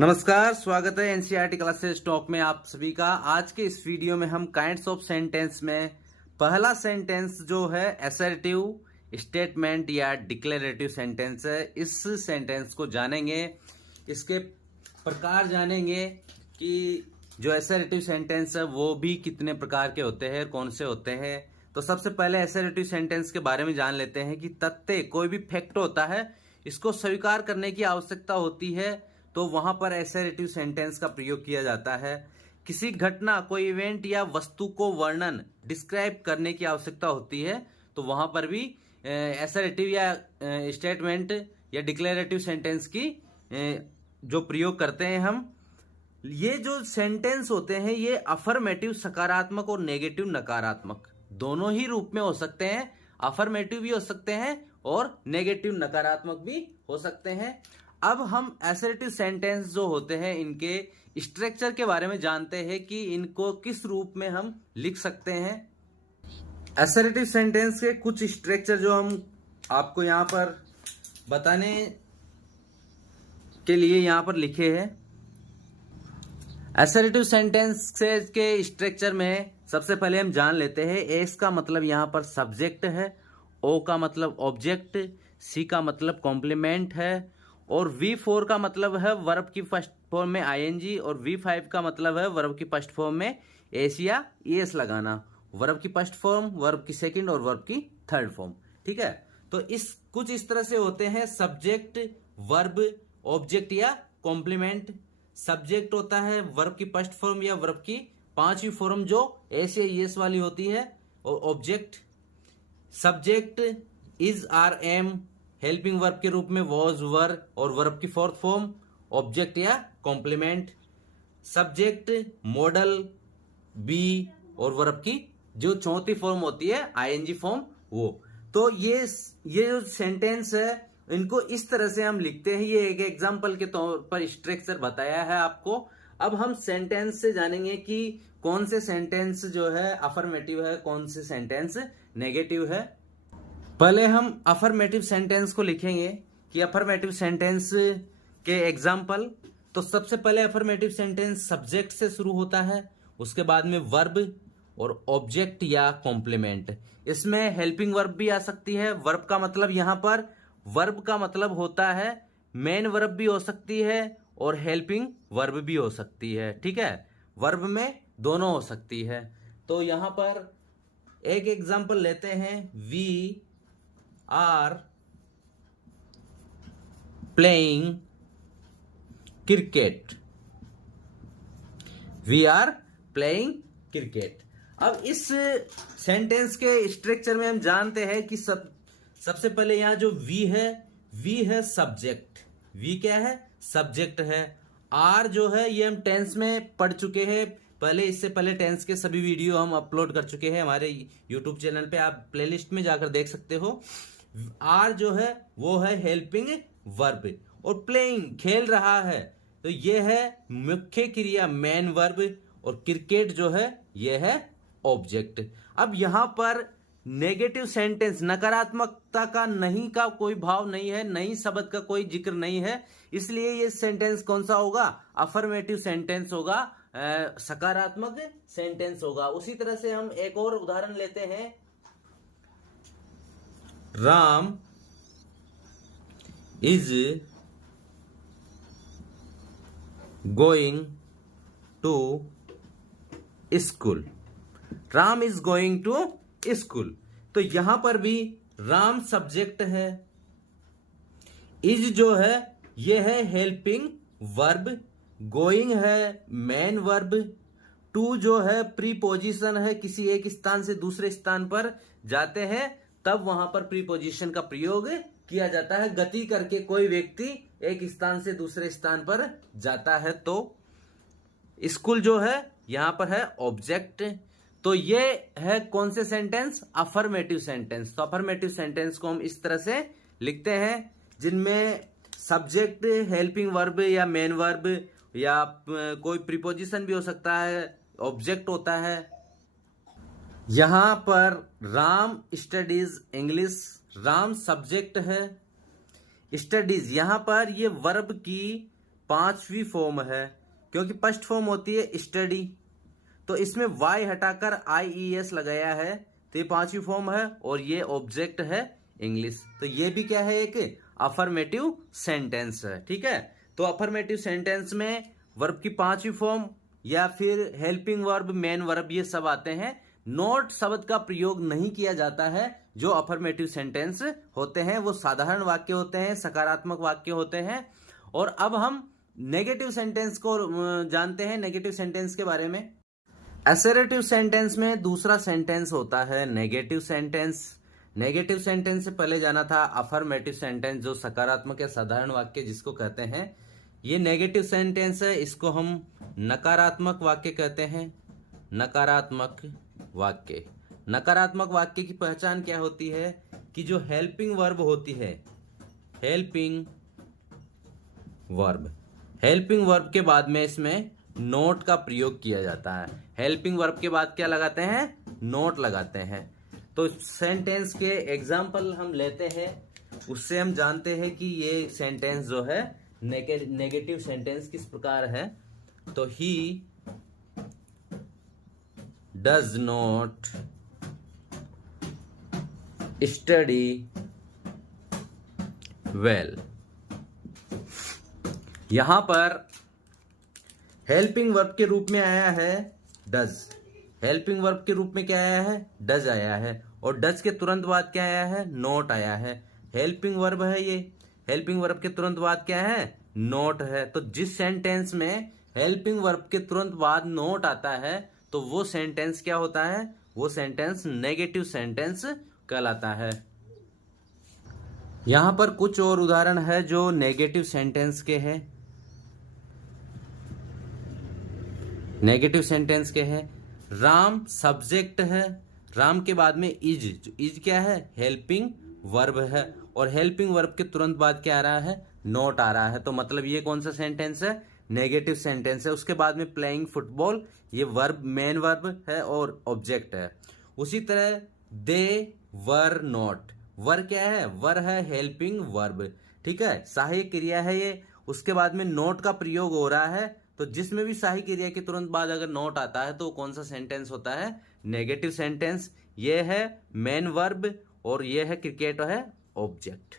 नमस्कार, स्वागत है एनसीईआरटी क्लासेस टॉक में आप सभी का। आज के इस वीडियो में हम काइंड्स ऑफ सेंटेंस में पहला सेंटेंस जो है असर्टिव स्टेटमेंट या डिक्लेरेटिव सेंटेंस है, इस सेंटेंस को जानेंगे, इसके प्रकार जानेंगे कि जो असर्टिव सेंटेंस है वो भी कितने प्रकार के होते हैं, कौन से होते हैं। तो सबसे पहले असर्टिव सेंटेंस के बारे में जान लेते हैं कि तथ्य कोई भी फैक्ट होता है, इसको स्वीकार करने की आवश्यकता होती है तो वहां पर असर्टिव सेंटेंस का प्रयोग किया जाता है। किसी घटना, कोई इवेंट या वस्तु को वर्णन डिस्क्राइब करने की आवश्यकता होती है तो वहां पर भी असर्टिव या स्टेटमेंट या डिक्लेरेटिव सेंटेंस की जो प्रयोग करते हैं हम। ये जो सेंटेंस होते हैं ये अफर्मेटिव सकारात्मक और नेगेटिव नकारात्मक दोनों ही रूप में हो सकते हैं। अफर्मेटिव भी हो सकते हैं और नेगेटिव नकारात्मक भी हो सकते हैं। अब हम असर्टिव सेंटेंस जो होते हैं इनके स्ट्रक्चर के बारे में जानते हैं कि इनको किस रूप में हम लिख सकते हैं। असर्टिव सेंटेंस के कुछ स्ट्रक्चर जो हम आपको यहां पर बताने के लिए यहां पर लिखे हैं। असर्टिव सेंटेंस के स्ट्रक्चर में सबसे पहले हम जान लेते हैं एस का मतलब यहां पर सब्जेक्ट है, ओ का मतलब ऑब्जेक्ट, सी का मतलब कॉम्प्लीमेंट है और V4 का मतलब है वर्ब की फर्स्ट फॉर्म में आईएनजी और V5 का मतलब है वर्ब की फर्स्ट फॉर्म में एस या ईएस लगाना। वर्ब की फर्स्ट फॉर्म, वर्ब की सेकंड और वर्ब की थर्ड फॉर्म। ठीक है, तो कुछ इस तरह से होते हैं सब्जेक्ट, वर्ब, ऑब्जेक्ट या कॉम्प्लीमेंट। सब्जेक्ट होता है वर्ब की फर्स्ट फॉर्म या वर्ब की पांचवी फॉर्म जो एस या ईएस वाली होती है, और object subject is, are, am, helping verb के रूप में वॉज, वर और वर्ब की फोर्थ फॉर्म ऑब्जेक्ट या कॉम्प्लीमेंट। सब्जेक्ट मॉडल, बी और वर्ब की जो चौथी फॉर्म होती है आईएनजी फॉर्म वो। तो ये जो सेंटेंस है इनको इस तरह से हम लिखते हैं। ये एक एग्जांपल के तौर पर स्ट्रक्चर बताया है आपको। अब हम सेंटेंस से जानेंगे कि कौन से सेंटेंस जो है अफर्मेटिव है, कौन से सेंटेंस नेगेटिव है। पहले हम अफर्मेटिव सेंटेंस को लिखेंगे कि अफर्मेटिव सेंटेंस के एग्जाम्पल। तो सबसे पहले अफर्मेटिव सेंटेंस सब्जेक्ट से शुरू होता है, उसके बाद में वर्ब और ऑब्जेक्ट या कॉम्प्लीमेंट। इसमें हेल्पिंग वर्ब भी आ सकती है। वर्ब का मतलब यहां पर वर्ब का मतलब होता है मेन वर्ब भी हो सकती है और हेल्पिंग वर्ब भी हो सकती है। ठीक है, वर्ब में दोनों हो सकती है। तो यहां पर एक एग्जाम्पल लेते हैं, we are playing cricket. We are playing cricket. अब इस सेंटेंस के स्ट्रक्चर में हम जानते हैं कि सबसे पहले यहां जो वी है सब्जेक्ट। वी क्या है? सब्जेक्ट है। आर जो है ये हम टेंस में पढ़ चुके हैं पहले, इससे पहले टेंस के सभी वीडियो हम अपलोड कर चुके हैं हमारे यूट्यूब चैनल पे, आप प्लेलिस्ट में जाकर देख सकते हो। आर जो है वो है हेल्पिंग वर्ब और प्लेइंग खेल रहा है तो ये है मुख्य क्रिया मेन वर्ब और क्रिकेट जो है ये है ऑब्जेक्ट। अब यहां पर नेगेटिव सेंटेंस नकारात्मकता का नहीं का कोई भाव नहीं है, नहीं शब्द का कोई जिक्र नहीं है, इसलिए ये सेंटेंस कौन सा होगा? अफर्मेटिव सेंटेंस होगा, सकारात्मक सेंटेंस होगा। उसी तरह से हम एक और उदाहरण लेते हैं, Ram is going to school. Ram is going to school. तो यहां पर भी राम सब्जेक्ट है, इज जो है यह है हेल्पिंग वर्ब, गोइंग है मेन वर्ब, टू जो है प्रीपोजिशन है, किसी एक स्थान से दूसरे स्थान पर जाते हैं तब वहां पर प्रीपोजिशन का प्रयोग किया जाता है। गति करके कोई व्यक्ति एक स्थान से दूसरे स्थान पर जाता है। तो स्कूल जो है यहां पर है ऑब्जेक्ट। तो ये है कौन से सेंटेंस? Affirmative sentence. तो अफर्मेटिव सेंटेंस को हम इस तरह से लिखते हैं जिनमें सब्जेक्ट, हेल्पिंग वर्ब या मेन वर्ब या कोई प्रीपोजिशन भी हो सकता है, ऑब्जेक्ट होता है। यहां पर Ram studies English, Ram subject है, स्टडीज यहां पर ये वर्ब की 5वीं फॉर्म है, क्योंकि फर्स्ट फॉर्म होती है स्टडी, तो इसमें वाई हटाकर IES लगाया है, तो ये 5वीं फॉर्म है और ये ऑब्जेक्ट है इंग्लिश। तो ये भी क्या है, एक अफर्मेटिव सेंटेंस है। ठीक है, तो अफर्मेटिव सेंटेंस में वर्ब की 5वीं फॉर्म या फिर हेल्पिंग वर्ब, मेन वर्ब, ये सब आते हैं। नॉट शब्द का प्रयोग नहीं किया जाता है। जो अफर्मेटिव सेंटेंस होते हैं वो साधारण वाक्य होते हैं, सकारात्मक वाक्य होते हैं। और अब हम नेगेटिव सेंटेंस को जानते हैं, नेगेटिव सेंटेंस के बारे में। असर्टिव सेंटेंस में दूसरा सेंटेंस होता है नेगेटिव सेंटेंस। नेगेटिव सेंटेंस से पहले जाना था अफर्मेटिव सेंटेंस, जो सकारात्मक या साधारण वाक्य जिसको कहते हैं। ये नेगेटिव सेंटेंस है, इसको हम नकारात्मक वाक्य कहते हैं। नकारात्मक वाक्य, नकारात्मक वाक्य की पहचान क्या होती है कि जो हेल्पिंग वर्ब होती है, हेल्पिंग वर्ब, हेल्पिंग वर्ब के बाद में इसमें नोट का प्रयोग किया जाता है। हेल्पिंग वर्ब के बाद क्या लगाते हैं, नोट लगाते हैं। तो सेंटेंस के एग्जाम्पल हम लेते हैं, उससे हम जानते हैं कि ये सेंटेंस जो है नेगेटिव सेंटेंस किस प्रकार है। तो he does not study well. यहां पर हेल्पिंग वर्ब के रूप में आया है डज। हेल्पिंग वर्ब के रूप में क्या आया है, डज आया है। और डज के तुरंत बाद क्या आया है, नोट आया है। हेल्पिंग वर्ब है ये, हेल्पिंग वर्ब के तुरंत बाद क्या है, नोट है। तो जिस सेंटेंस में हेल्पिंग वर्ब के तुरंत बाद नोट आता है तो वो सेंटेंस क्या होता है, वो सेंटेंस नेगेटिव सेंटेंस कहलाता है। यहां पर कुछ और उदाहरण है जो नेगेटिव सेंटेंस के हैं। नेगेटिव सेंटेंस के हैं। राम सब्जेक्ट है, राम के बाद में इज, इज क्या है, हेल्पिंग वर्ब है। और हेल्पिंग वर्ब के तुरंत बाद क्या आ रहा है, नोट आ रहा है। तो मतलब ये कौन सा सेंटेंस है, नेगेटिव सेंटेंस है। उसके बाद में प्लेइंग फुटबॉल, ये वर्ब मेन वर्ब है और ऑब्जेक्ट है। उसी तरह दे वर नॉट, वर क्या है, वर है हेल्पिंग वर्ब। ठीक है, सहायक क्रिया है ये। उसके बाद में नोट का प्रयोग हो रहा है, तो जिसमें भी सहायक क्रिया के तुरंत बाद अगर नोट आता है तो कौन सा सेंटेंस होता है, नेगेटिव सेंटेंस। ये है मेन वर्ब और ये है क्रिकेट है ऑब्जेक्ट।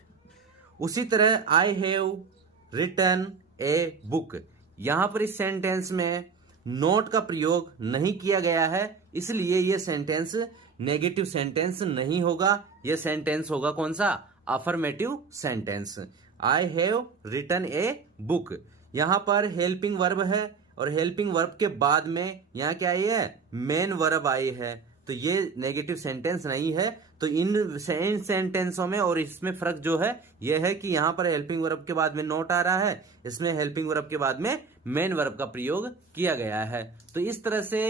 उसी तरह I have written a book, यहां पर इस सेंटेंस में नोट का प्रयोग नहीं किया गया है, इसलिए यह सेंटेंस नेगेटिव सेंटेंस नहीं होगा। यह सेंटेंस होगा कौन सा, affirmative sentence. I have written a book, यहां पर हेल्पिंग वर्ब है और हेल्पिंग वर्ब के बाद में यहां क्या आई है, मेन वर्ब आई है, तो ये नेगेटिव सेंटेंस नहीं है। तो इन सेंटेंसों में और इसमें फर्क जो है यह है कि यहां पर हेल्पिंग वर्ब के बाद में नोट आ रहा है, इसमें हेल्पिंग वर्ब के बाद में मेन वर्ब का प्रयोग किया गया है। तो इस तरह से